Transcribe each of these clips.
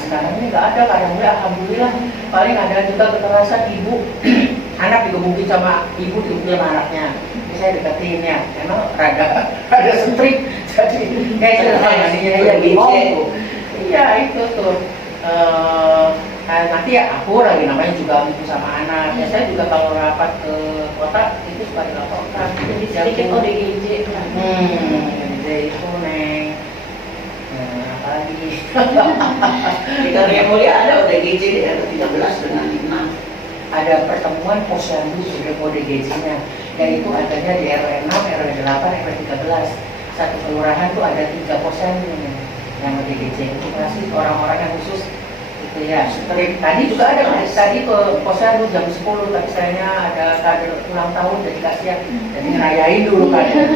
sekarang ini nggak ada, kadang-kadang alhamdulillah paling ada juga kekerasan ibu anak digebukin sama ibu, digebukin sama anaknya. Saya deketin ya, emang rada strik, jadi kayak ya gitu. Iya itu tuh. Nanti ya aku lagi namanya juga sama anak. Ya saya juga kalau rapat ke kota itu suka dilaporkan. Jadi sedikit ODGJ. Jadi itu neng. Apalagi Di Karya Mulia ada ODGJ ada 13 dengan 6. Ada pertemuan posyandu sebagai ODGJ-nya, yaitu adanya di RW 6, RW 8, RW 13. Satu kelurahan tuh ada 3 posyandu yang ODGJ. Itu masih orang-orang yang khusus itu ya. Seperti tadi juga ada tadi ke posyandu jam 10, tapi sayangnya ada kader ulang tahun jadi kasihan, jadi ngerayain dulu kader.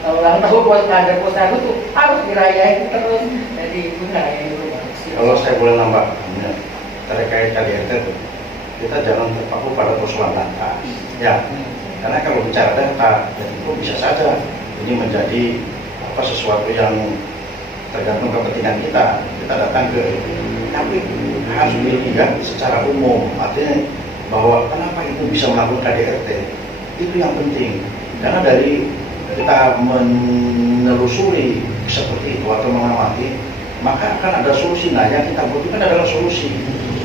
Kalau ulang tahun buat kader posyandu tuh harus dirayain terus, jadi itu ngerayain dulu. Kalau saya boleh nambah terkait KDRT itu, kita jangan terpaku pada persoalan data, ya. Karena kalau bicara data, ya itu bisa saja ini menjadi sesuatu yang tergantung kepentingan kita datang ke, tapi harus dilihat secara umum, artinya bahwa kenapa itu bisa melakukan KDRT, itu yang penting. Karena dari kita menelusuri seperti itu atau mengamati, maka akan ada solusi. Nah, yang kita butuhkan adalah solusi,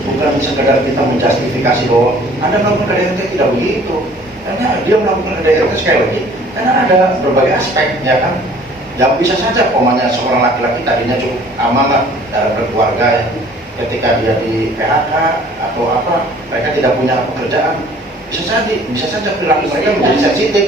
bukan sekedar kita menjustifikasi bahwa Anda melakukan KDRT, tidak begitu. Karena dia melakukan KDRT sekali lagi, karena ada berbagai aspek, ya kan. Yang bisa saja pomanya seorang laki-laki tadinya cukup aman lah dalam berkeluarga, ya. Ketika dia di PHK atau apa, mereka tidak punya pekerjaan, bisa saja perilaku mereka menjadi sensitif.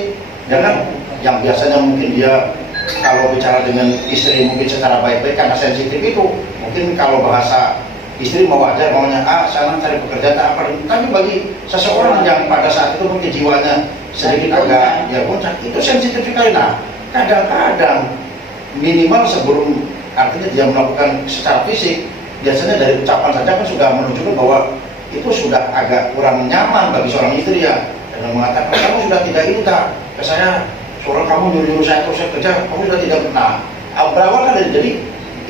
Jangan yang biasanya mungkin dia kalau bicara dengan istri mungkin secara baik-baik karena sensitif itu, mungkin kalau bahasa istri mau wajar, maunya sana cari pekerjaan apa, tapi bagi seseorang yang pada saat itu mungkin jiwanya sedikit agak ya goncang, itu sensitif sekali. Nah, kadang-kadang minimal sebelum artinya dia melakukan secara fisik, biasanya dari ucapan saja kan sudah menunjukkan bahwa itu sudah agak kurang nyaman bagi seorang istri, ya, dan mengatakan kamu sudah tidak indah ke saya, seorang kamu nyuruh saya terus saya kerja, kamu sudah tidak pernah. Berawal kan jadi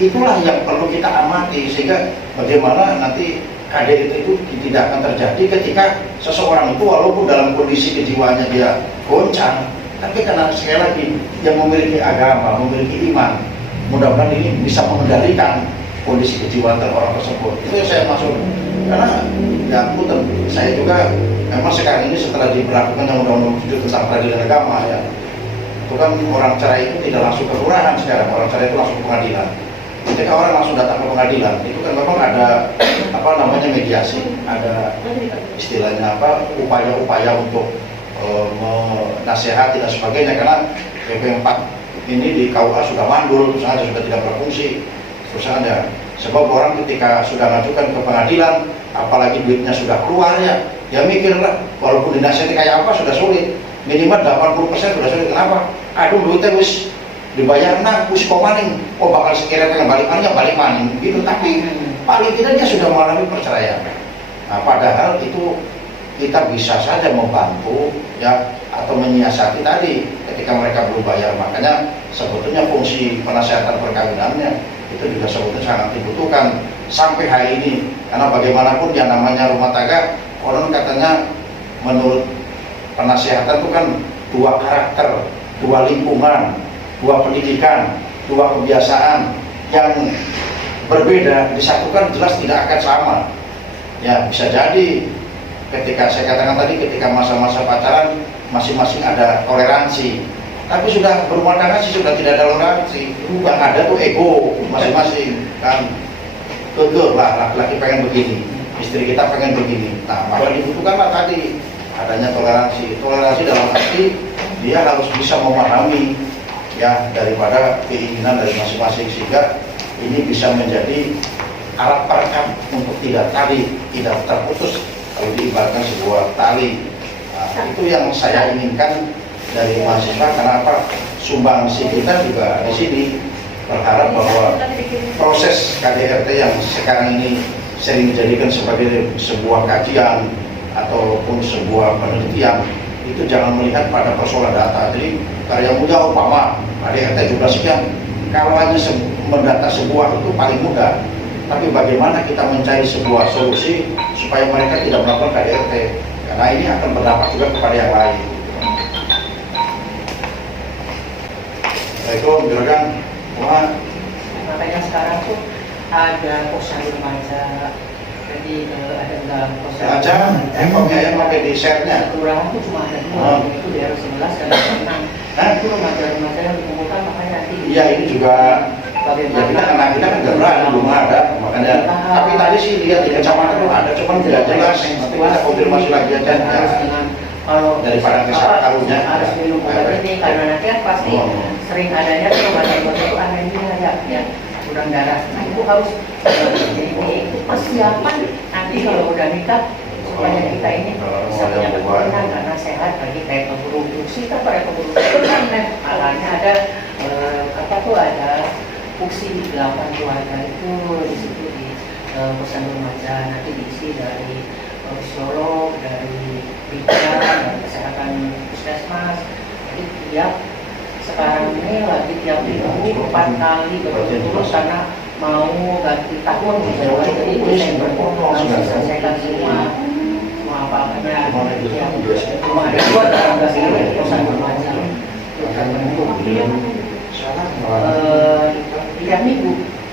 itulah yang perlu kita amati, sehingga bagaimana nanti KDRT itu tidak akan terjadi ketika seseorang itu walaupun dalam kondisi kejiwaannya dia goncang, tapi karena sekali lagi yang memiliki agama, memiliki iman, mudah-mudahan ini bisa mengendalikan kondisi kejiwaan orang tersebut. Itu yang saya maksud. Karena ya saya juga memang sekarang ini setelah diberlakukannya Undang-Undang 7 tentang peradilan agama, ya, itu kan orang cerai itu tidak langsung ke kelurahan sekarang, orang cerai itu langsung ke pengadilan. Ketika orang langsung datang ke pengadilan, itu kan memang ada mediasi, ada istilahnya upaya-upaya untuk menasihati dan sebagainya, karena PP 4 ini di KUA sudah mandul, terus saja sudah tidak berfungsi, terus saja. Sebab orang ketika sudah mengajukan ke pengadilan, apalagi duitnya sudah keluar, ya mikirlah, walaupun dinasihati kayak apa sudah sulit, minimal 80% sudah sulit. Kenapa? Aduh, duitnya wis dibayar wis komaning, bakal sekiranya pengen balik maning gitu, tapi paling tidak dia sudah mengalami perceraian. Nah, padahal itu kita bisa saja membantu, ya, atau menyiasati tadi ketika mereka belum bayar. Makanya sebetulnya fungsi penasihatan perkawinannya itu juga sebetulnya sangat dibutuhkan sampai hari ini, karena bagaimanapun yang namanya rumah tangga, orang katanya menurut penasihatan itu kan dua karakter, dua lingkungan, dua pendidikan, dua kebiasaan yang berbeda disatukan jelas tidak akan sama. Ya, bisa jadi ketika saya katakan tadi, ketika masa-masa pacaran masing-masing ada toleransi, tapi sudah berumah tangga sih sudah tidak ada toleransi. Yang ada tuh ego masing-masing, kan kekeh lah, laki-laki pengen begini, istri kita pengen begini. Nah, maka dibutuhkanlah tadi adanya toleransi dalam arti dia harus bisa memahami, ya, daripada keinginan dari masing-masing, sehingga ini bisa menjadi alat perekat untuk tidak terputus kalau diibaratkan sebuah tali. Nah, itu yang saya inginkan dari mahasiswa. Karena apa? Sumbangsi kita juga di sini berharap bahwa proses KDRT yang sekarang ini sering dijadikan sebagai sebuah kajian ataupun sebuah penelitian, itu jangan melihat pada persoalan data. Jadi Karya Mulia umpama KDRT 17 sekian, kalau hanya mendata sebuah itu paling mudah, tapi bagaimana kita mencari sebuah solusi supaya mereka tidak melakukan KDRT, karena ini akan berdampak juga kepada yang lain. Itu silakan. Wah, Makanya sekarang tuh ada posyandu remaja, jadi ada enggak posyandu aja emangnya yang pakai di share-nya. kelurahan tuh cuma ada dua, yaitu di RW 11 dan RW 6. Itu remaja-remaja yang dikumpulkan, makanya nanti Iya, ini juga ya kita kan nggak berani, belum ada, makanya. Tapi tadi sih lihat di kecamatan itu ada, cuman tidak jelas. Nanti kita konfirmasi lagi aja. harus dengan kalau Daripada kesalahan karunya. harus minum obat ini, karena nanti kan pasti sering adanya tuh obat-obat itu anemia ya, kurang darah. Nah itu harus jadi persiapan nanti kalau udah nikah supaya kita ini bisa punya keturunan karena sehat, bagi kayak pemburu fungsi kan pada pemburu kan makanya ada apa tuh ada fungsi 8 keluarga itu di situ di posyandu remaja, nanti diisi dari psikolog, dari bidan, dari kesehatan puskesmas. Jadi tiap sekarang ini lagi tiap minggu 4 kali berturut-turut karena mau ganti tahun gitu. Jadi Desember harus diselesaikan semua apa-apanya. Cuma ada 2 kali posyandu remaja.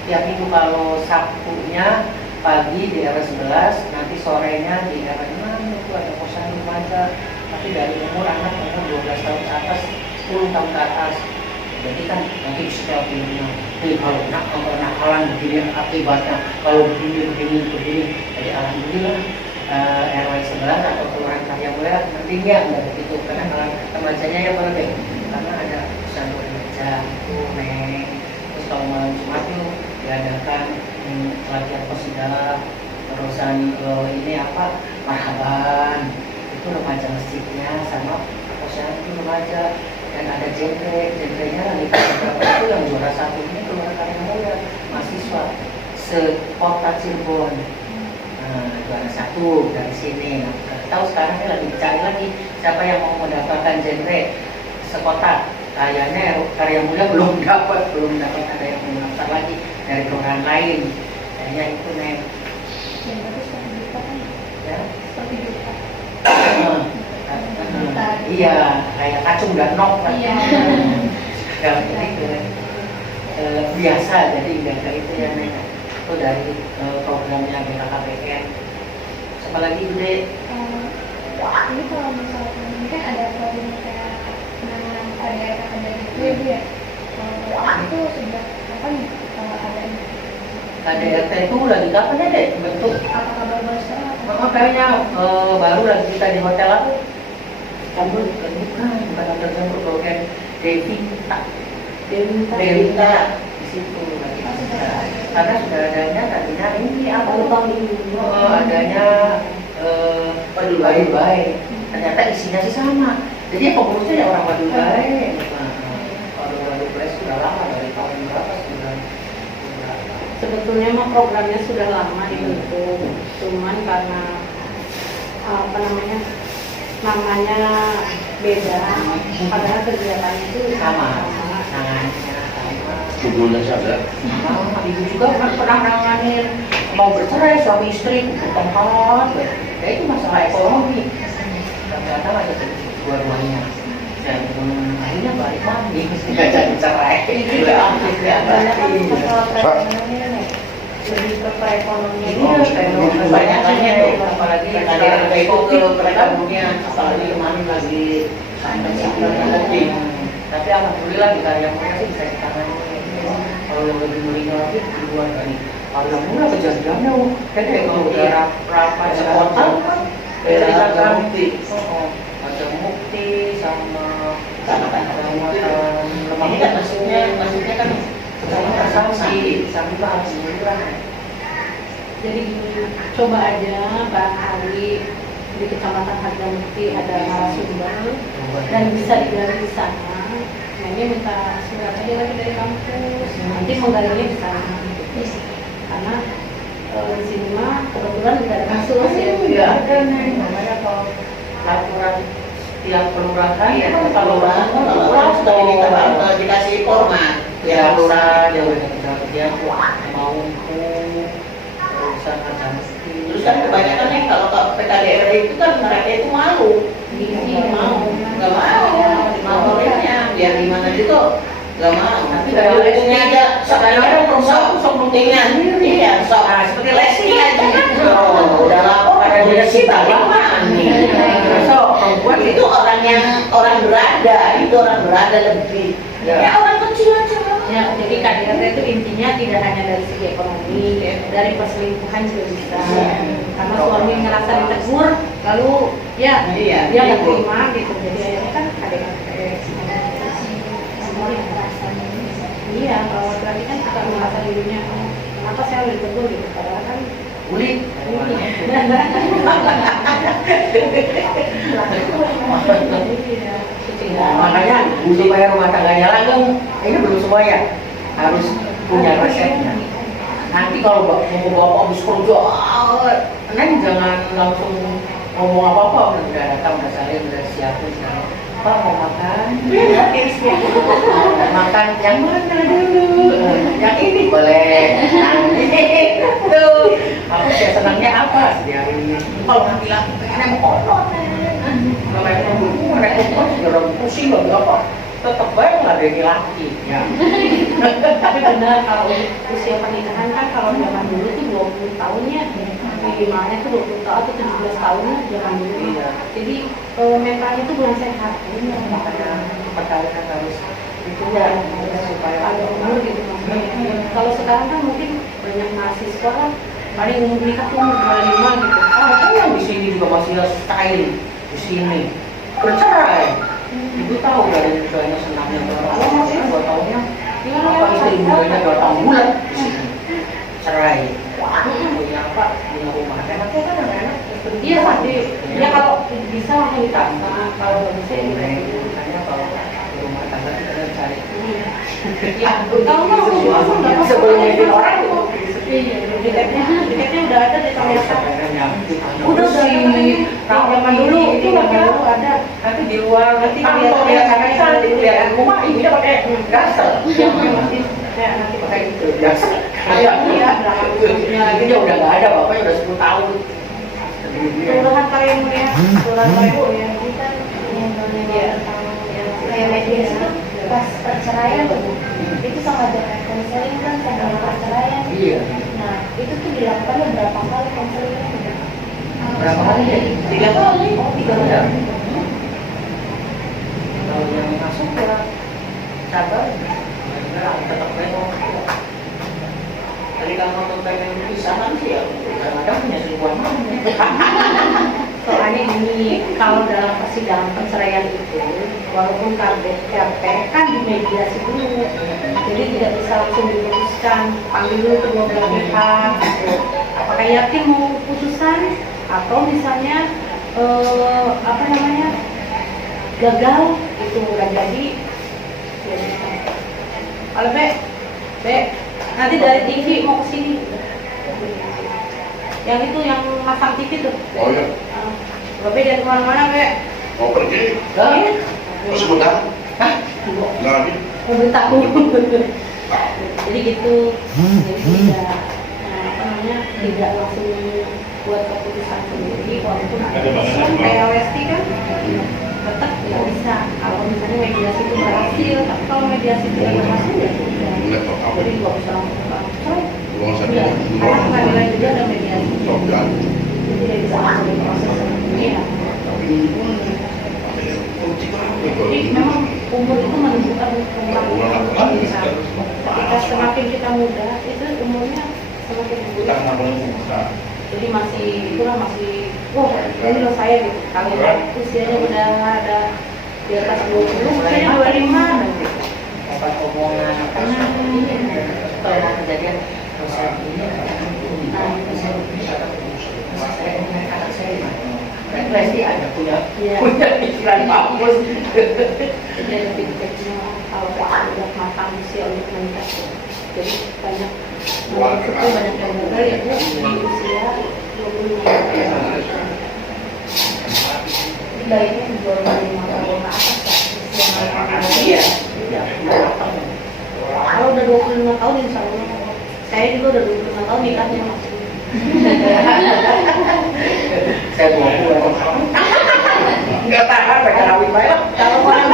Tiap minggu kalau Sabtunya pagi di RW 11, nanti sorenya di RW 6 itu ada posyandu remaja, tapi dari umur anak 12 tahun ke atas, 10 tahun ke atas. Jadi kan nanti setiap minggunya, kalau nakalan begini akibatnya, kalau begini. Jadi alhamdulillah RW 11 atau Kelurahan Karya Mulia pentingnya nggak begitu, karena kalau remajanya ya boleh deh, karena ada posyandu remaja itu terus kalau malam Jumat itu diadakan pelatihan posida, terusan ini apa marhaban, itu remaja masjidnya sama posyandu remaja, dan ada genrenya lagi beberapa itu yang juara 1 ini Kelurahan Karya Mulia, mahasiswa sekota Cirebon. Juara 1 dari sini. Nah, tahu sekarang ini lagi dicari lagi siapa yang mau mendapatkan genre sekota. Kayaknya Karya Mulia belum dapat ada yang mendaftar lagi dari kelurahan lain. Kayaknya itu nih. Ya. Iya, kayak kacung dan nok kan. Iya. Biasa, jadi nggak kayak itu ya nih. Itu dari programnya BKKBN. Siapa lagi Bude? Ini kalau misalnya ini kan ada program kayak penanganan KDRT gitu ya Bu ya. Kalau itu sudah kapan ada ini? KDRT itu lagi kapan ya deh bentuk? Apa kabar Basra? Kayaknya baru lagi kita di hotel apa? Campur bukan hotel campur bagian Devita di situ lagi. Karena sudah adanya tadinya ini apa tahun ini adanya Badubai. Ternyata isinya sih sama. Jadi pengurusnya ya orang Badubai. Orang Badubai sudah lama dari tahun berapa sudah. Sebetulnya mah programnya sudah lama dibentuk, cuman karena namanya beda, padahal kegiatannya itu Sama, tangannya sama. Judulnya saja. Sama, ibu juga pernah nanganin mau bercerai suami istri, bukan hal, ya itu masalah ekonomi. Ternyata ada dua-duanya. Dan akhirnya balik lagi, nggak jadi cerai. lebih ke perekonomian. Iya, kebanyakannya tuh, apalagi KDRT itu ke perekonomian, apalagi kemarin lagi sampai. Tapi alhamdulillah di Karya Mulia sih bisa ditangani. Kalau yang lebih meringan lagi di luar dari Karya Mulia kejadiannya, kayak kalau udah rapat sekota, Ada bukti. ada bukti sama Ini kan maksudnya kan sampai harus murah. Jadi coba aja barangkali di Kecamatan Harjamukti ada narasumber dan bisa digali di sana. Nah ini minta surat aja lagi dari kampus, nanti menggalinya di sana. Karena di sini mah kebetulan tidak ada kasus ya. Iya ada nih, namanya kalau laporan tiap kelurahan ya kalau dikasih format biasa dia udah dia mau Sangat Terus kan kebanyakan nih kalau ke PKDRT itu kan mereka itu malu, nggak mau orangnya biar gimana gitu, nggak mau. Tapi Kalau kalau punya aja sekarang sok buktinya, iya sok seperti Lesti aja. Oh, udah lapor Karena dia polisi cinta balik mani. Sok perempuan itu orang berada lebih. Ya orang kecil aja. Ya, jadi KDRT itu intinya tidak hanya dari segi ekonomi, dari perselingkuhan juga bisa. Karena suami ngerasa ditegur, lalu ya Iya. dia nggak terima gitu. Jadi akhirnya kan KDRT. Iya, kalau berarti kan suka merasa dirinya, kenapa saya harus ditegur gitu? Padahal kan kulit. iya. Makanya supaya rumah tangganya langgeng, ini belum semuanya harus punya resepnya. Nanti kalau bapak habis kerja, nanti jangan langsung ngomong apa-apa, udah datang, udah saling, udah siapin sekarang. Pak mau makan? Makan yang mana dulu? Yang ini boleh. Tuh, aku sih senangnya apa sih hari ini? Kalau nanti lagi pengen mau kotor, kalau yang dulu mereka sudah pusing lagi apa? Tetap baik lah dari laki. Ya. Tapi benar kalau usia pernikahan kan kalau zaman dulu tuh 20 tahunnya, minimalnya tuh 20 tahun atau 17 tahunnya zaman dulu. Iya. Jadi mentalnya tuh belum sehat. Makanya perkawinan harus itu ya supaya Ada umur gitu maksudnya. Kalau sekarang kan mungkin banyak mahasiswa kan paling umur nikah tuh umur 25 gitu. kan yang di sini juga masih style di sini bercerai. Ibu tahu dari budayanya senangnya berapa lama sih 2 tahunnya? Gimana Apa istri budayanya 2 tahun bulan di sini cerai. Punya apa? Punya rumah enaknya kan yang enak. Iya tapi ya kalau bisa langsung ditata, kalau nggak bisa ya gitu. Makanya kalau di rumah tangga kita cari Ya, kalau nggak langsung langsung nggak apa-apa. sebelum jadi orang itu. Iya, tiketnya udah ada di ternyata. Udah sih, Zaman dulu itu zaman dulu ada. nanti di luar nanti kantor ya karena cantik lihat rumah ibunya pakai gasel. Ya, nanti Pakai itu gasel. Iya, belakang Ya, dia udah nggak ada, bapaknya udah 10 tahun. Kelurahan Karyamulia, Kelurahan Karyamulia ini kan yang Ya, kayak media itu pas perceraian tuh itu sama dengan konseling kan sebelum perceraian. Iya. Nah itu tuh dilakukannya berapa kali konselingnya? Berapa kali ya? 3 kali. Oh 3 kali. Iya. Kalau yang masuk ya sabar, tetap nengok. Tadi kamu pengen pisahan sih ya. Kadang-kadang punya selingkuhan mana? Soalnya ini kalau dalam persidangan perceraian itu walaupun KDRT kan dimediasi dulu, jadi tidak bisa langsung diputuskan, panggil dulu kedua belah pihak. Apakah yakin mau putusan atau misalnya apa namanya gagal itu nggak jadi. Ya, bisa. Kalau B nanti dari TV mau ke sini. Yang itu yang masang TV tuh. Oh iya, Babe jangan kemana-mana, Be. mau pergi? Iya. Terus sebentar? Nggak lagi? Mobil takut. Jadi gitu. Jadi tidak apa namanya tidak langsung buat keputusan sendiri walaupun ada keputusan kayak Lesti kan tetap nggak bisa. Kalau misalnya mediasi itu berhasil, tapi kalau mediasi tidak berhasil ya sudah. Jadi nggak bisa langsung cerai. Ruang satu, Iya. Karena pengadilan juga ada mediasi. Sofian. Jadi tidak bisa langsung diproses sendiri ya. Tapi ini pun ada yang politik apa ya, kalau Jadi ini? memang umur itu menentukan umur Umur apa lagi? kita. Ketika semakin kita muda, itu umurnya semakin Kita muda. namanya muda. Jadi masih, wah ini loh saya gitu. Kalau usianya udah ada di atas 20, kayaknya 25. Dapat omongan karena kalau mau kejadian saya ini saya ini anak saya dan Lesti ada punya pikiran bagus. Jadi ada feedbacknya kalau udah matang usia untuk menikah. Jadi banyak yang gagal ya Bu di usia 25 tahun. Jadi baiknya di 25 tahun ke atas ya usia Iya. Iya. Kalau udah 25 tahun insya Allah saya juga udah 25 tahun nikahnya masih Saya bawa pulang. Nggak tahan pakai awit saya. Kalau orang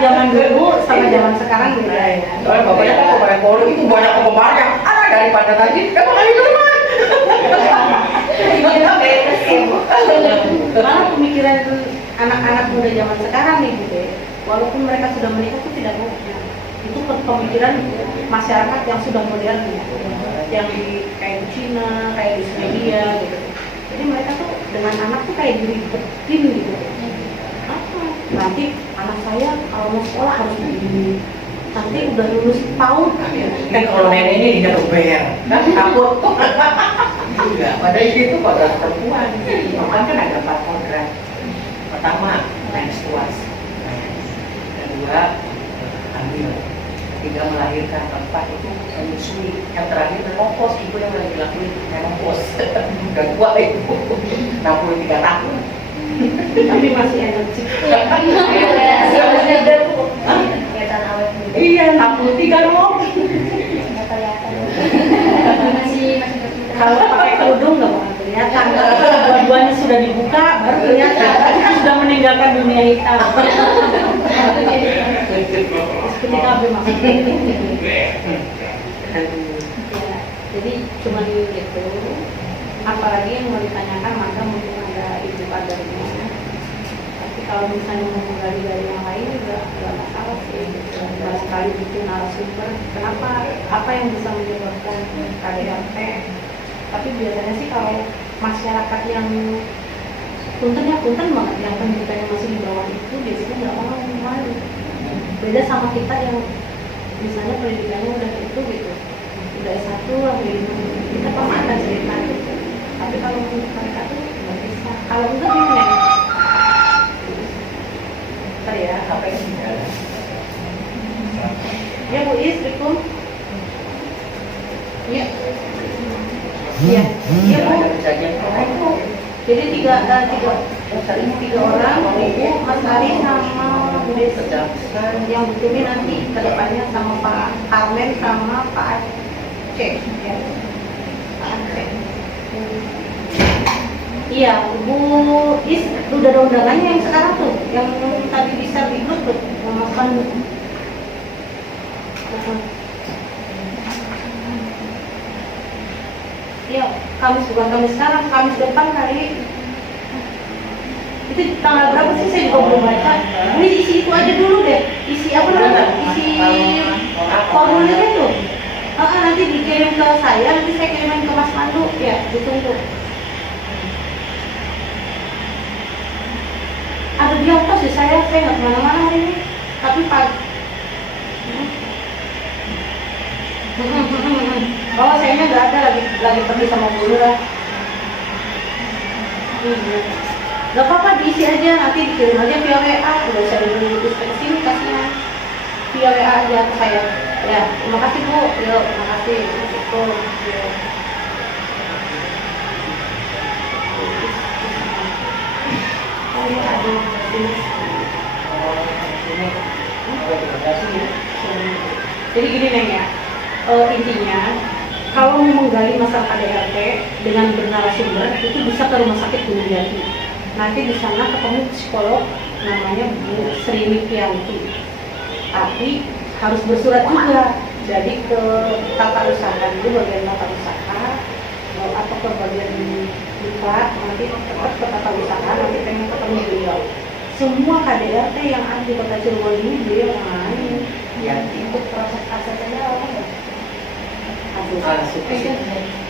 zaman dulu sama zaman sekarang beda ya. Soalnya bapaknya kan pemain polo itu banyak penggemarnya. Ada daripada tadi, emang hari dulu Malah pemikiran anak-anak muda zaman sekarang nih gitu ya. Walaupun mereka sudah menikah itu tidak mau. Itu pemikiran masyarakat yang sudah modern ya. Yang di kayak di Cina, kayak di Swedia gitu. Jadi mereka tuh dengan anak tuh kayak diribetin gitu. Apa? Nanti anak saya kalau mau sekolah harus begini. Nanti udah lulus PAUD. kan kalau nenek ini tidak kebayang, kan takut. Enggak, pada itu pada perempuan. Perempuan kan ada 4 kodrat. Pertama, menstruasi. Kedua, hamil. Ketiga, melahirkan. Keempat itu menyusui. Yang terakhir menopause, ibu yang lagi lakuin menopause. Udah tua itu, 63 tahun. Tapi masih energi. Kelihatan awet muda. Iya, 63 loh. Nggak kelihatan. Masih berputar. Kalau pakai kerudung nggak bakal kelihatan. Kalau dua-duanya sudah dibuka, baru kelihatan. Kita sudah meninggalkan dunia hitam. Seperti kabel maksudnya. Ya, jadi cuma gitu. Apalagi yang mau ditanyakan maka mungkin ada ibu kadernya. Tapi kalau misalnya mau menggali dari yang lain juga nggak masalah sih. Nggak sekali bikin narasumber. Kenapa? Apa yang bisa menyebabkan KDRT? Tapi biasanya sih kalau masyarakat yang punten banget, yang pendidikannya masih di bawah itu biasanya nggak mau malu. Beda sama kita yang misalnya pendidikannya udah gitu, udah S1 lah gitu. Kita pemakan cerita gitu. Tapi kalau menurut mereka tuh nggak bisa. Kalau enggak gimana? Ntar ya, apa yang ya Bu Is, Assalamualaikum. Iya. Iya, iya Bu. Jadi tiga orang, Ibu, Mas Ari sama Bu Des. Yang betulnya nanti kedepannya sama Pak Karmen sama Pak Aceh. Ya. Pak Aceh. Iya, Bu Is, udah ada undangannya yang sekarang tuh, yang tadi bisa di grup tuh, ngomongkan. Iya, Kamis bukan Kamis sekarang, Kamis depan kali. Itu tanggal berapa sih, saya juga belum baca. Ini isi itu aja dulu deh, isi apa namanya, isi formulirnya tuh. Nanti dikirim ke saya, nanti saya kirimin ke Mas Pandu, ya ditunggu. Ada di atas sih saya nggak kemana-mana hari ini, tapi pagi. Oh, sayanya nggak ada, lagi pergi sama Bu Lura. Gak apa-apa, diisi aja, nanti dikirim aja via WA. Udah saya dulu ke sini kasihnya via WA aja ke saya. Ya, terima kasih Bu. Yuk, terima kasih. Oh ya, ada jadi gini Neng ya, intinya kalau mau menggali masalah KDRT dengan bernarasumber itu bisa ke rumah sakit Gunung Jati. Nanti di sana ketemu psikolog namanya Bu Sri Wikianti. Tapi harus bersurat juga. Jadi ke tata usaha dulu, bagian tata usaha atau ke bagian diklat, nanti tetap ke tata usaha, nanti pengen ketemu beliau. Semua KDRT yang ada di Kota Cirebon ini beliau yang lain. Ya, untuk proses asetnya apa enggak?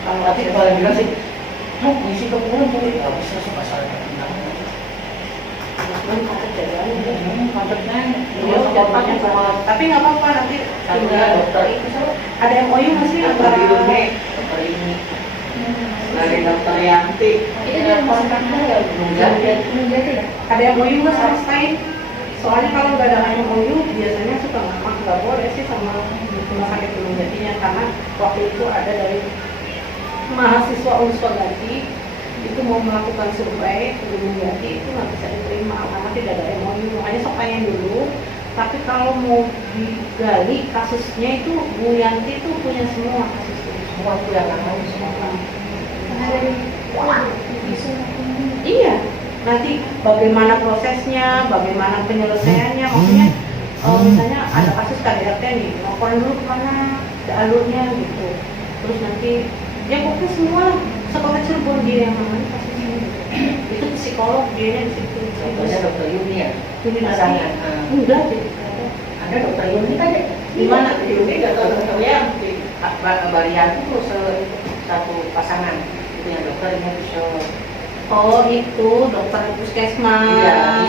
Tapi kalau bilang sih, mau ngisi kebulan boleh nggak bisa suka salah tentang tapi nggak apa-apa, nanti tinggal dokter itu ada MOU masih antara dokter ini dari dokter Yanti Itu di rumah sakit ya? Gunung Jati ya? ada MOU nggak selesai. Soalnya kalau nggak ada MOU biasanya suka nggak boleh sih sama rumah sakit Gunung Jatinya, karena waktu itu ada dari mahasiswa Unswa Ganti itu mau melakukan survei ke Gunung Jati, itu nggak bisa diterima karena tidak ada MOU. Makanya sok tanya dulu. Tapi kalau mau digali kasusnya itu Bu Yanti itu punya semua kasusnya. semua itu yang namanya semua. Karena dari isu Iya, nanti bagaimana prosesnya, bagaimana penyelesaiannya, maksudnya misalnya ada kasus KDRT nih, laporan dulu kemana, ada alurnya gitu. Terus nanti dia pokoknya semua sekolah Cirebon dia yang namanya kasusnya gitu. Itu psikolog dia di situ. Contohnya dokter Yuni ya, Yuni pasangan. enggak sih. Ada dokter Yuni kan ya? Di mana? Di Yuni nggak tahu dokter yang Barian itu satu pasangan, itu yang dokter ini bisa. Oh itu dokter puskesmas.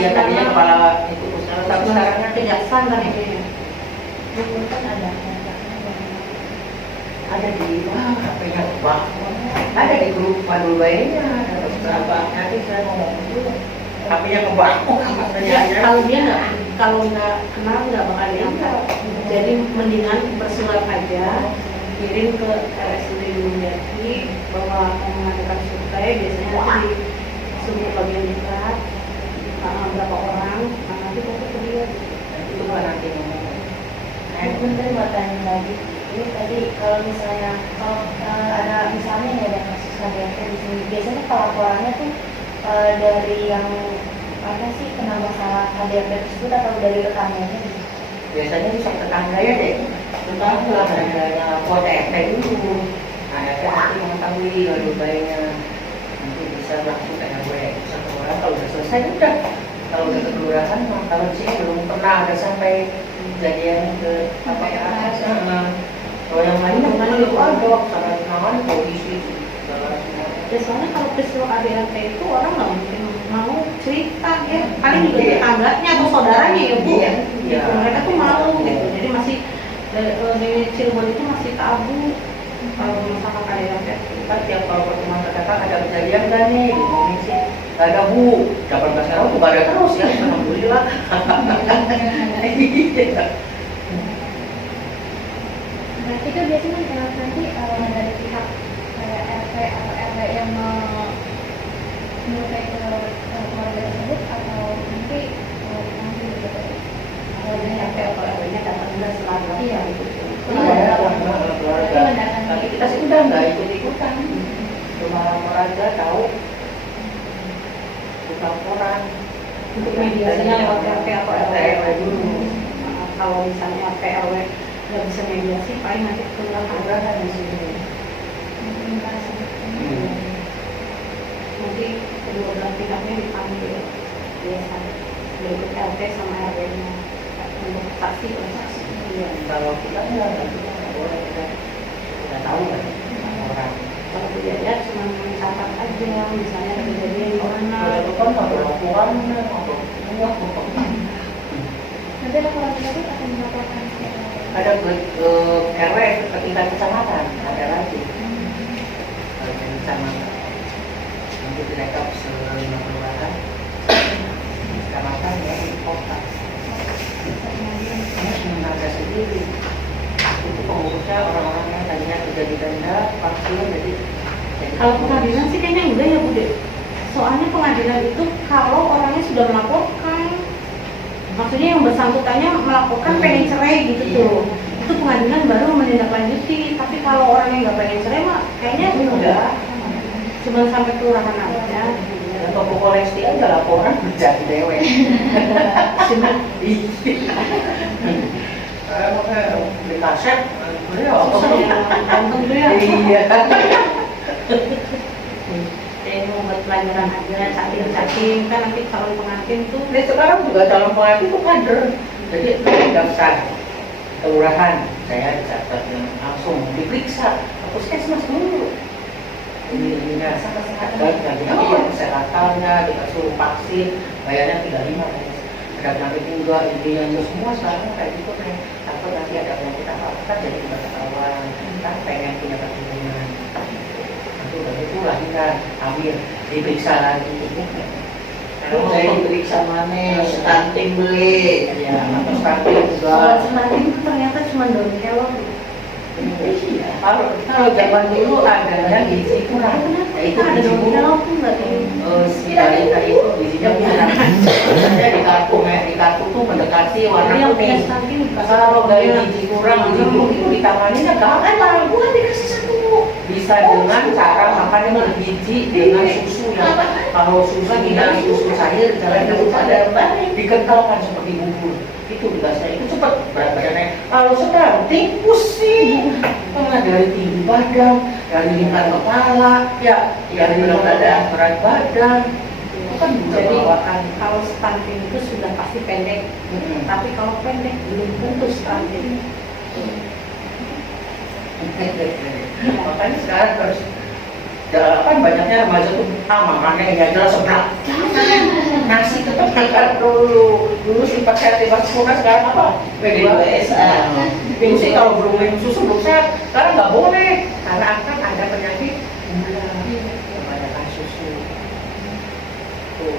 Iya, tadinya kepala itu puskesmas, tapi sekarang kan kejaksaan kan ini. itu kan ada di HP-nya Wah, ada di grup Padul Bayanya, ada dokter apa? Nanti saya ngomong dulu. HP-nya kebak. Ya, kalau dia nggak kenal nggak bakal diangkat. Jadi mendingan bersurat aja, kirim ke RSUD Gunung bahwa akan mengadakan survei. Biasanya nanti disuruh bagian diklat berapa orang, nanti foto ke dia. Itu bukan nanti ngomong. Bentar mau tanya lagi. Ini tadi kalau misalnya ada misalnya nih ada kasus KDRT di sini, biasanya pelaporannya tuh dari yang apa sih kena masalah KDRT tersebut atau dari rekannya? Biasanya bisa tetangga ya deh. Tetangga tetangganya lapor RT dulu. Nah, RT nanti mengetahui lalu baiknya nanti bisa langsung ke RW satu orang. Kalau udah selesai udah. Kalau udah ke kelurahan, kalau di sini belum pernah ada sampai kejadian ke apa ya atas. Kalau yang lain kan itu ada karena penanganan polisi. Ya soalnya kalau peristiwa KDRT itu orang nggak mungkin mau cerita ya, paling juga tetangganya atau saudaranya ya bu. Iya. Mereka tuh malu gitu, jadi masih di Cirebon itu masih tabu kalau masalah KDRT. Kan tiap kalau pertemuan terdekat ada kejadian nggak nih? Ngomongin sih nggak ada bu. 18 tahun tuh nggak ada terus ya. Alhamdulillah. Nah itu biasanya nanti dari pihak kayak RT atau RW yang menyukai ke keluarga tersebut atau nanti gitu Kalau dari RT atau RW-nya datang juga selalu. Iya. Ada keluarga. Tapi kita sih udah nggak ikut-ikutan. Cuma lapor aja tahu. Laporan. Untuk mediasinya lewat RT atau RW dulu. Kalau misalnya RT RW nggak bisa mediasi, paling nanti kelurahan di sini. Nanti kedua belah pihaknya dipanggil biasa berikut RT sama RW-nya untuk saksi atau saksi. Iya. Kalau kita nggak boleh kita udah tahu kan orang. Kalau kejadian cuma mencatat aja, misalnya ada kejadian di mana. Kalau itu kan nggak laporan, nggak nanti laporan tersebut akan dilaporkan ke ada ke RW ke tingkat kecamatan ada lagi kalau ke kecamatan nanti direkap selama kelurahan kecamatan ya di kota harus menangga sendiri itu pengurusnya orang-orang yang tadinya kerja di denda vaksin jadi Kalau pengadilan sih kayaknya enggak ya Bude. Soalnya pengadilan itu kalau orangnya sudah melaporkan, maksudnya yang bersangkutannya melaporkan pengen cerai gitu tuh, itu pengadilan baru menindaklanjuti. Tapi kalau orang yang nggak pengen cerai mah kayaknya enggak, cuma sampai kelurahan aja. Toko kolektif aja laporan berjadi dewe. Cuma Beli kaset, susah ya, gantung tuh ya. iya. Jadi mau buat pelajaran aja, cacing kan nanti calon pengantin tuh. Nah, sekarang juga calon pengantin itu kader. Jadi daftar kelurahan, saya dicatat langsung diperiksa ke puskesmas dulu. Ini kesehatannya, dikasih vaksin, bayarnya 35 kan. Ada penyakit juga, ini semua sekarang kayak gitu kan. Takut nanti ada penyakit apa-apa kan jadi tidak ketahuan. Kan pengen punya keturunan. Nanti udah itu lahiran, hamil, diperiksa lagi. Kalau saya diperiksa mana, stunting beli. Ya, atau stunting juga. Kalau stunting itu ternyata cuma daun kelor. Iya. Kalau zaman dulu adanya gizi kurang. Ya, itu Ada gizi daun kurang. kelor tuh nggak di. Si balita itu gizinya kurang. Saya di kartu tuh mendekati warna Yang punya putih. stunting Kalau dari gizi kurang, gizi buruk itu ditanganinnya gampang. Gua dikasih satu bisa dengan cara makan yang bergizi dengan susu yang kalau susunya susu cair jalan itu ada dikentalkan seperti bubur itu dikasih itu cepat berat badannya. Kalau stunting pusing dari tinggi badan, dari lingkar kepala, ya dari berat badan itu kan juga Jadi bawaan. kalau stunting itu sudah pasti pendek, tapi kalau pendek belum tentu stunting. Makanya sekarang harus kan banyaknya remaja tuh makannya ya jelas sebelah nasi tetap makan dulu simpan sehat bebas sekolah sekarang apa PDWSA. dulu sih kalau belum minum susu belum sehat sekarang nggak boleh karena akan ada penyakit gula kebanyakan susu tuh.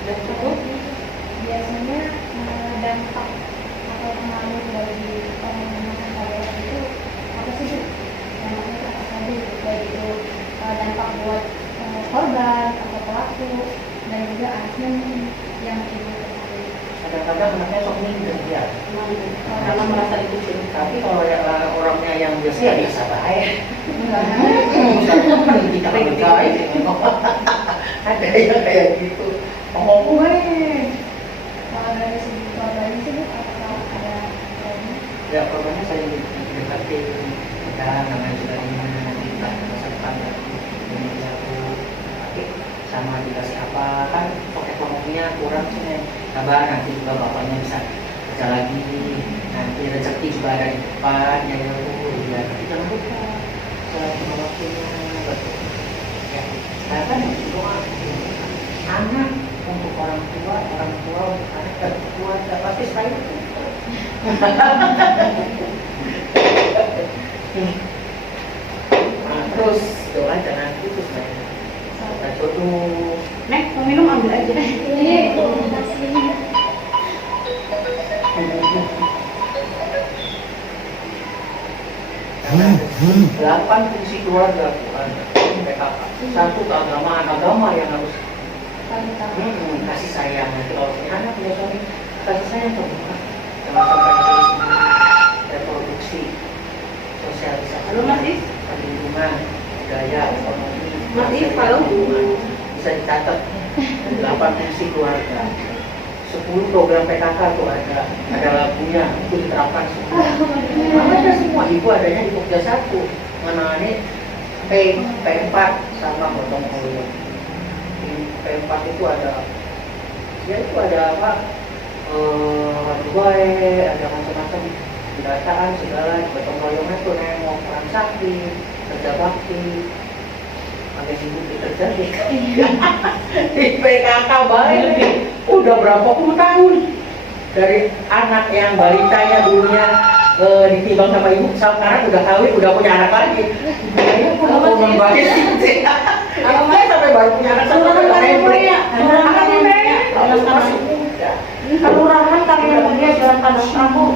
Dan cukup biasanya dampak atau pengaruh dari penggunaan KDRT itu apa sih Bu? Dampaknya itu apa saja gitu? Baik itu dampak buat korban atau pelaku dan juga anaknya yang ibu ketahui. Kadang-kadang anaknya sok minder ya Karena merasa dikucil. tapi kalau orangnya yang biasa ya biasa baik temen kita baik ada yang kayak gitu ngomong Kalau dari segi korbannya sih Bu, apakah ada korbannya? ya korbannya saya deketin kita namanya juga ini kita masa depan ini jatuh tapi sama dikasih apa kan ekonominya kurang sih sabar nanti juga bapaknya bisa kerja lagi nanti rezeki juga ada di depan ya ya Bu ya tapi jangan lupa selama waktunya betul ya saya kan doa anak untuk orang tua untuk anak dan keluarga pasti saya itu nah, terus doa jangan putus saya kita jodoh Nek, mau minum ambil aja. Ini Bu, makasih. karena 8 fungsi keluarga ada PKK satu keagamaan yang harus Paling tahu. kasih sayang nanti kalau punya anak punya suami kasih sayang terbuka jangan sampai terus reproduksi sosialisasi Halo, Mas Is. perlindungan budaya ekonomi Mas Is, halo. bisa dicatat 8 fungsi keluarga 10 program PKK tuh ada lagunya itu diterapkan semua ada semua ibu adanya di Pokja 1 menangani P4 sama gotong royong P4 itu ada ya itu ada apa gue ada macam-macam pendataan segala gotong royongnya tuh nengok orang sakit kerja bakti pakai sibuk kerja di PKK baik udah berapa puluh tahun dari anak yang balitanya dulunya ditimbang sama ibu sekarang udah kawin udah punya anak lagi ya aku mau membalik apa saya sampai baru punya anak satu kan masih muda Kelurahan Karya Mulia Jalan Padang Pramu.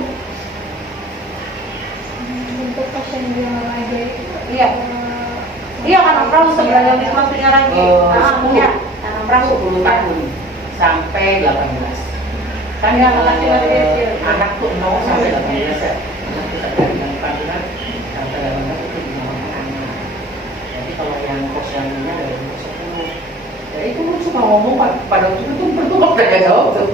Untuk pasien yang remaja itu Iya. Iya kan perahu sebelahnya Wisma punya lagi. Punya tanam perahu 10 tahun sampai 18 kan Ya, makasih, Mas Is. anak tuh 0 sampai 18 ya anak kita dari yang kandungan sampai 18 itu dinamakan anak jadi kalau yang posyandunya dari umur 10 ya itu lu cuma ngomong pada waktu itu berdua mereka jawab tuh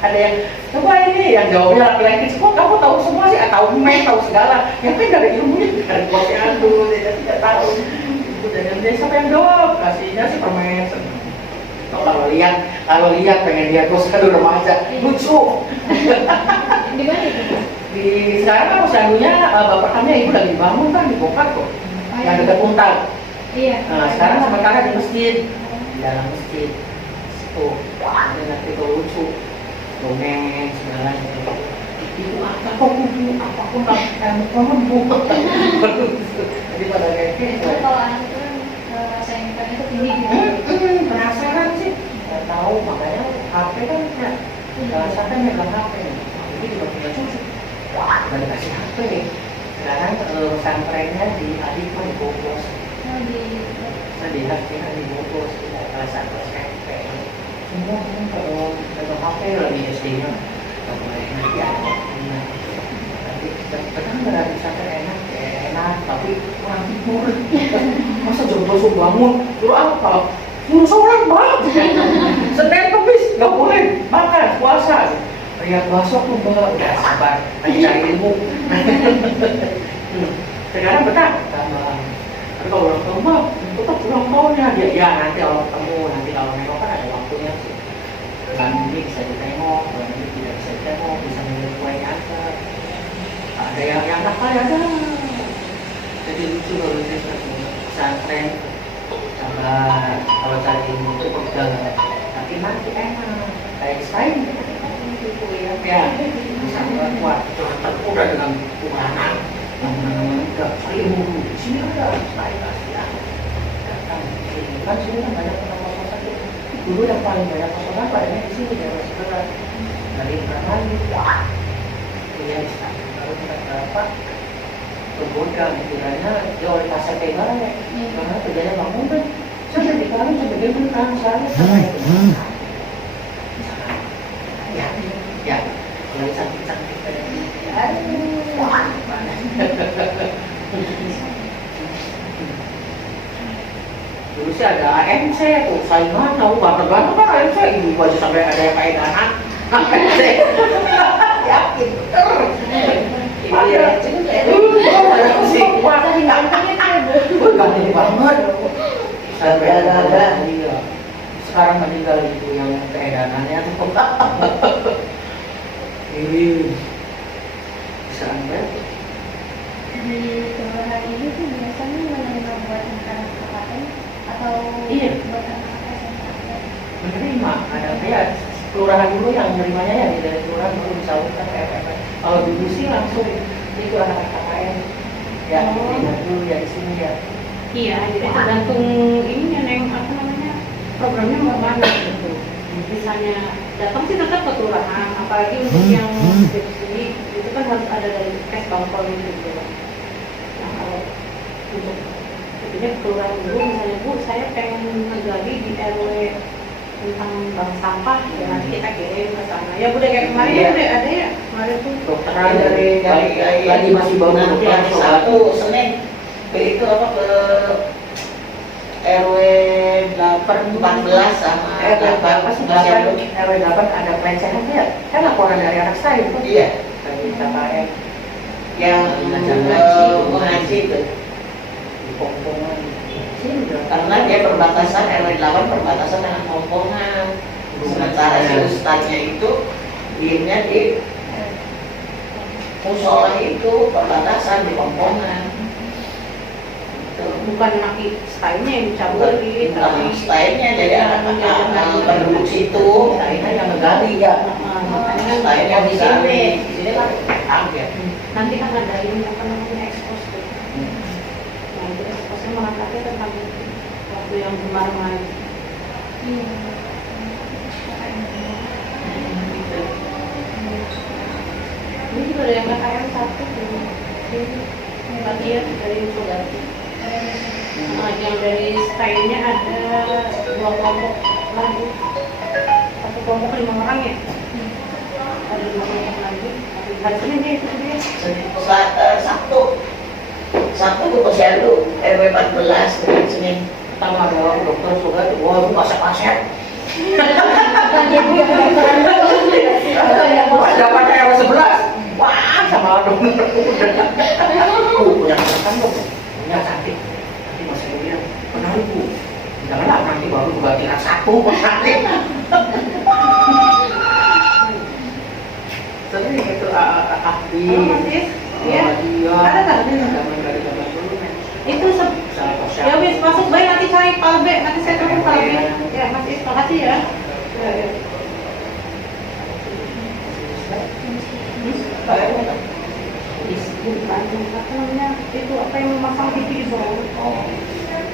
ada yang coba ini yang jawabnya laki-laki semua kamu tahu semua sih tahu tahu segala ya kan dari ilmunya dari posyandu dia tidak tahu ibu dan dia siapa yang jawab kasihnya sih permen seneng kalau lihat pengen lihat posyandu remaja lucu di mana itu? di sekarang kan posyandunya bapaknya ibu lagi bangun kan di Bokar kok yang dekat Untal Iya. nah sekarang sama kakak di masjid di dalam masjid tuh ada nanti tuh lucu dongeng segala gitu itu apa kok kudu apapun kamu bu jadi pada kayak gitu Kalau anak itu kan rasa yang pengen itu tinggi gitu. penasaran sih nggak tahu makanya HP kan ya nggak sampai megang HP jadi juga punya cucu nggak dikasih HP sekarang pesantrennya di Adikma di Bogor Oh, di di Hakina di Bogor kelas 1 SMP semua kalau megang HP lagi SD-nya nggak boleh nanti ada waktunya nanti kita suruh bangun, suruh apa? Suruh sholat Mbak. Senin Kamis nggak boleh makan puasa. Ya besok tuh Mbak, udah sabar, lagi cari ilmu. Sekarang betah, tambah. Tapi kalau ulang tahun Mbak, tetap ulang tahunnya dia. Ya nanti kalau ketemu, nanti kalau nengok kan ada waktunya sih. Bulan ini bisa ditengok, bulan ini tidak bisa ditengok, bisa milih kuenya aja. Ada yang nakal ya ada. Jadi lucu kalau itu pesantren. Sabar, kalau cari ilmu itu pegang. Tapi nanti enak, kayak Stein gitu ya. Bisa kuat, jangan tergoda dengan Tuhan. Enggak, cari ilmu dulu. Di sini ada Stein pasti ya. Datang di sini, kan sini kan banyak kos-kosan saja. Dulu yang paling banyak kos-kosan padanya di sini daerah sebelah. Dari Pramali, kuliah di sana. Baru kita berapa? Tergoda, kiranya dia oleh pasar pegang ya. Karena kerjanya bangun kan. Saya di kami sampai dia menang saya sama itu. Ya, ya. Kalau cantik-cantik kayak gini, aduh, mana? Dulu sih ada AMC tuh, saingan tahu banget kan AMC ini aja sampai ada yang kayak anak AMC. Yakin bener. Iya, ganti banget. Sampai ada. Sekarang meninggal itu yang keedanannya tuh. Ini bisa anda Di kelurahan ini tuh biasanya menerima buat anak-anak KKN atau Iya. buat anak-anak SMK? menerima. Ada kayak kelurahan dulu yang menerimanya ya dari kelurahan dulu disalurkan ke FFP. Kalau dulu sih langsung itu anak KKN. Ya, diterima dulu ya di sini ya. Iya, jadi tergantung ininya Neng, apa namanya, programnya mau mana gitu. Misalnya datang sih tetap ke kelurahan, apalagi untuk yang di sini itu kan harus ada dari kes bangkol gitu. Nah kalau untuk itunya ke kelurahan dulu, misalnya Bu, saya pengen menggali di RW tentang bank sampah, ya nanti kita kirim ke sana. Ya udah kayak kemarin ya udah ada ya kemarin tuh. Dokteran dari lagi masih baru nanti hari Sabtu, Senin ke itu apa ke RW 14 sama RW 8 ada pelecehan ya? Kan laporan dari anak saya itu. Iya. Dari KKN yang mengaji itu di Pongpongan. Sini udah. karena dia perbatasan RW 8 perbatasan dengan Pompongan. Sementara si ustadznya itu diemnya di musola itu perbatasan di Pompongan. Bukan laki stylenya yang dicabut tapi Stylenya jadi anak-anak penduduk situ. Stylenya yang ngegali ya. Stylenya di sini. Di sini kan ya. nanti kan ada ini apa namanya ekspos tuh. Nah itu eksposnya mengangkatnya tentang waktu yang kemarin. Iya. Ini juga ada yang KKN 1 tuh. Ini bagian dari Sugati. Nah, yang dari stylenya ada 2 kelompok lagi. Satu kelompok 5 orang ya. Ada 2 kelompok lagi. Hari Senin dia itu dia. Sabtu ke Posyandu RW 14 dengan Senin. Pertama ada dokter juga tuh, wah itu kaset-kaset. Kan dia punya kedokteran dulu. Pas dapat RW 11, wah sama dokter udah. Punya kesempatan dong, punya cantik. Nanti masih bilang, kenal Bu. Janganlah nanti baru juga tingkat 1 nanti. Sering itu Ahdi. Masih? Iya. Ada tadi zaman dari zaman dulu kan. Itu ya wis masuk baik nanti cari Palbe, nanti saya telepon Palbe. Ya Mas Is, makasih ya. Ya, ya. Apa namanya itu apa yang memasang TV di bawah?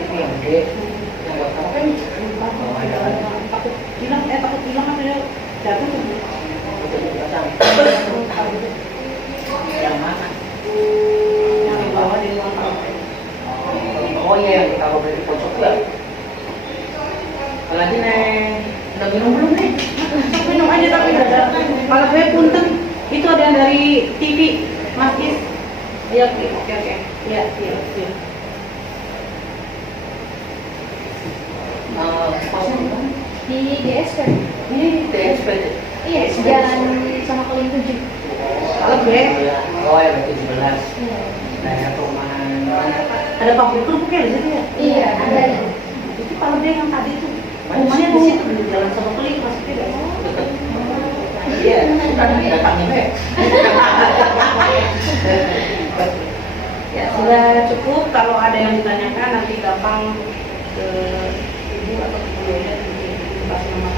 Itu yang gede. Yang buat apa kan? Takut hilang kan dia jatuh tuh. Yang mana? Yang di bawah di ruang tamu. Oh iya, yang ditaruh dari pojok ya. Apalagi Neng, udah minum belum nih? Minum aja tapi udah ada. Kalau gue punten itu ada yang dari TV Mas Is. Iya, oke. Iya. Posnya di mana? Di DSP. Ini DSP. Iya, sejalan sama Keling 7. Oke. Oh ya, 17. Iya. Daerah perumahan. Ada pabrik kerupuknya di situ ya? Iya, ada. Itu kalau dia yang tadi itu rumahnya di situ di jalan sama Keling masuknya nggak? Dekat. Iya, kan datangnya be. Ya sudah cukup. Kalau ada yang ditanyakan nanti gampang ke ibu atau ke Bu Yoyo, nanti pas nama